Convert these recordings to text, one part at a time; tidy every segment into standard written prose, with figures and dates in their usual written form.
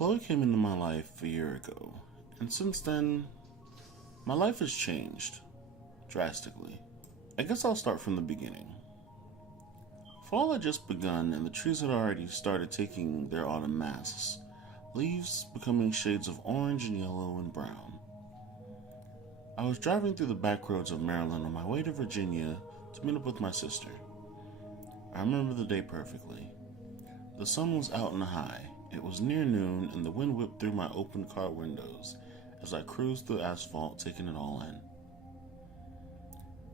Chloe came into my life a year ago, and since then, my life has changed drastically. I guess I'll start from the beginning. Fall had just begun, and the trees had already started taking their autumn masks, leaves becoming shades of orange and yellow and brown. I was driving through the back roads of Maryland on my way to Virginia to meet up with my sister. I remember the day perfectly. The sun was out in the high. It was near noon, and the wind whipped through my open car windows as I cruised through asphalt, taking it all in.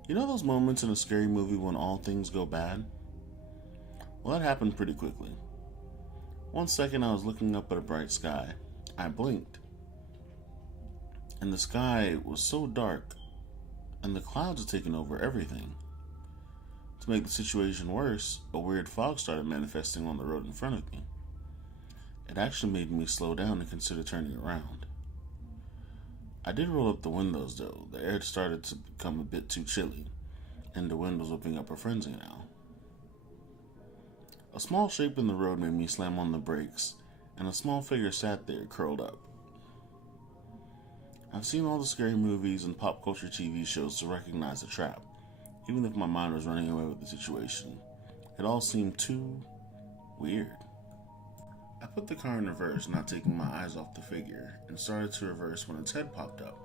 You know those moments in a scary movie when all things go bad? Well, that happened pretty quickly. One second I was looking up at a bright sky. I blinked, and the sky was so dark, and the clouds had taken over everything. To make the situation worse, a weird fog started manifesting on the road in front of me. It actually made me slow down and consider turning around. I did roll up the windows though. The air started to become a bit too chilly, and the wind was whipping up a frenzy now. A small shape in the road made me slam on the brakes, and a small figure sat there, curled up. I've seen all the scary movies and pop culture TV shows to recognize the trap, even if my mind was running away with the situation. It all seemed too weird. I put the car in reverse, not taking my eyes off the figure, and started to reverse when its head popped up.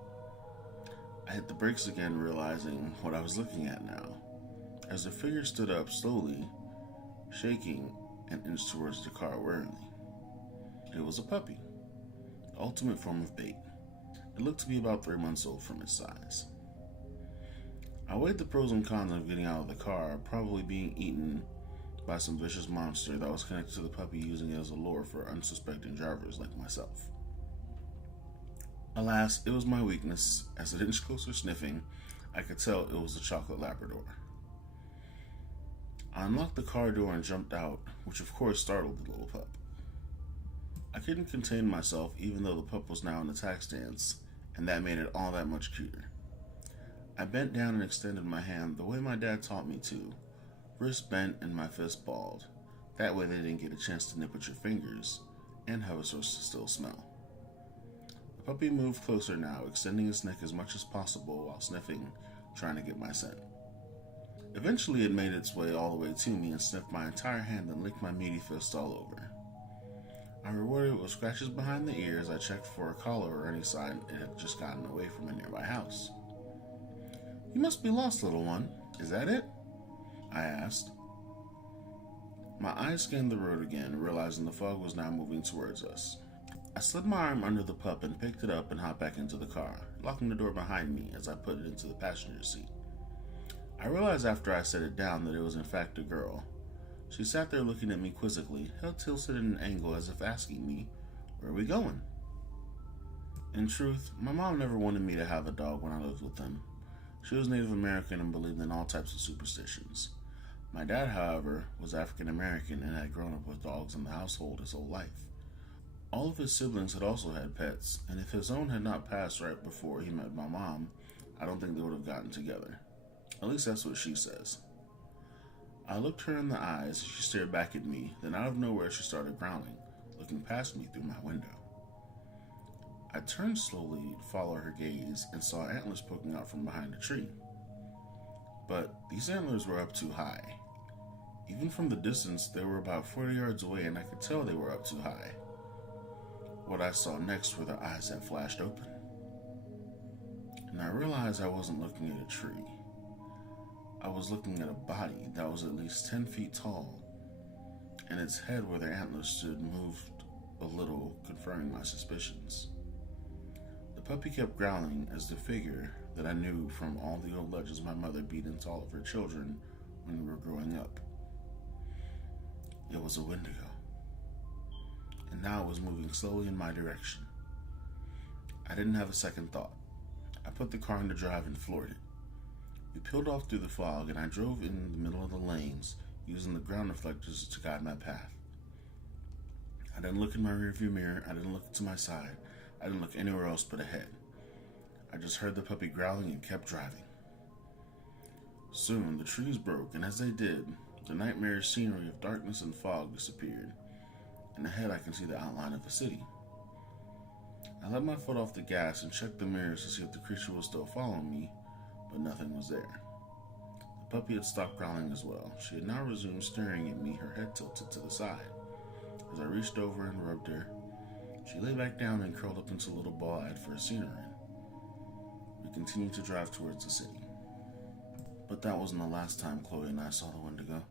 I hit the brakes again, realizing what I was looking at now, as the figure stood up slowly, shaking and inched towards the car warily. It was a puppy, the ultimate form of bait. It looked to be about 3 months old from its size. I weighed the pros and cons of getting out of the car, probably being eaten by some vicious monster that was connected to the puppy, using it as a lure for unsuspecting drivers like myself. Alas, it was my weakness. As it inched closer sniffing, I could tell it was a chocolate Labrador. I unlocked the car door and jumped out, which of course startled the little pup. I couldn't contain myself, even though the pup was now in attack stance, and that made it all that much cuter. I bent down and extended my hand the way my dad taught me to, wrist bent and my fist balled. That way they didn't get a chance to nip at your fingers and have a source to still smell. The puppy moved closer now, extending its neck as much as possible while sniffing, trying to get my scent. Eventually it made its way all the way to me and sniffed my entire hand and licked my meaty fist all over. I rewarded it with scratches behind the ears. I checked for a collar or any sign it had just gotten away from a nearby house. "You must be lost, little one. Is that it?" I asked. My eyes scanned the road again, realizing the fog was now moving towards us. I slid my arm under the pup and picked it up and hopped back into the car, locking the door behind me as I put it into the passenger seat. I realized after I set it down that it was in fact a girl. She sat there looking at me quizzically, head tilted at an angle as if asking me, "Where are we going?" In truth, my mom never wanted me to have a dog when I lived with them. She was Native American and believed in all types of superstitions. My dad, however, was African American and had grown up with dogs in the household his whole life. All of his siblings had also had pets, and if his own had not passed right before he met my mom, I don't think they would have gotten together. At least that's what she says. I looked her in the eyes, she stared back at me, then out of nowhere she started growling, looking past me through my window. I turned slowly to follow her gaze and saw antlers poking out from behind a tree. But these antlers were up too high. Even from the distance, they were about 40 yards away and I could tell they were up too high. What I saw next were the eyes that flashed open. And I realized I wasn't looking at a tree. I was looking at a body that was at least 10 feet tall, and its head where the antlers stood moved a little, confirming my suspicions. The puppy kept growling as the figure that I knew from all the old legends my mother beat into all of her children when we were growing up. It was a Wendigo, and now it was moving slowly in my direction. I didn't have a second thought. I put the car into drive and floored it. We peeled off through the fog, and I drove in the middle of the lanes, using the ground reflectors to guide my path. I didn't look in my rearview mirror, I didn't look to my side, I didn't look anywhere else but ahead. I just heard the puppy growling and kept driving. Soon, the trees broke, and as they did, the nightmarish scenery of darkness and fog disappeared, and ahead I can see the outline of a city. I let my foot off the gas and checked the mirrors to see if the creature was still following me, but nothing was there. The puppy had stopped growling as well. She had now resumed staring at me, her head tilted to the side. As I reached over and rubbed her, she lay back down and curled up into a little ball I had first seen her in. We continued to drive towards the city. But that wasn't the last time Chloe and I saw the Wendigo.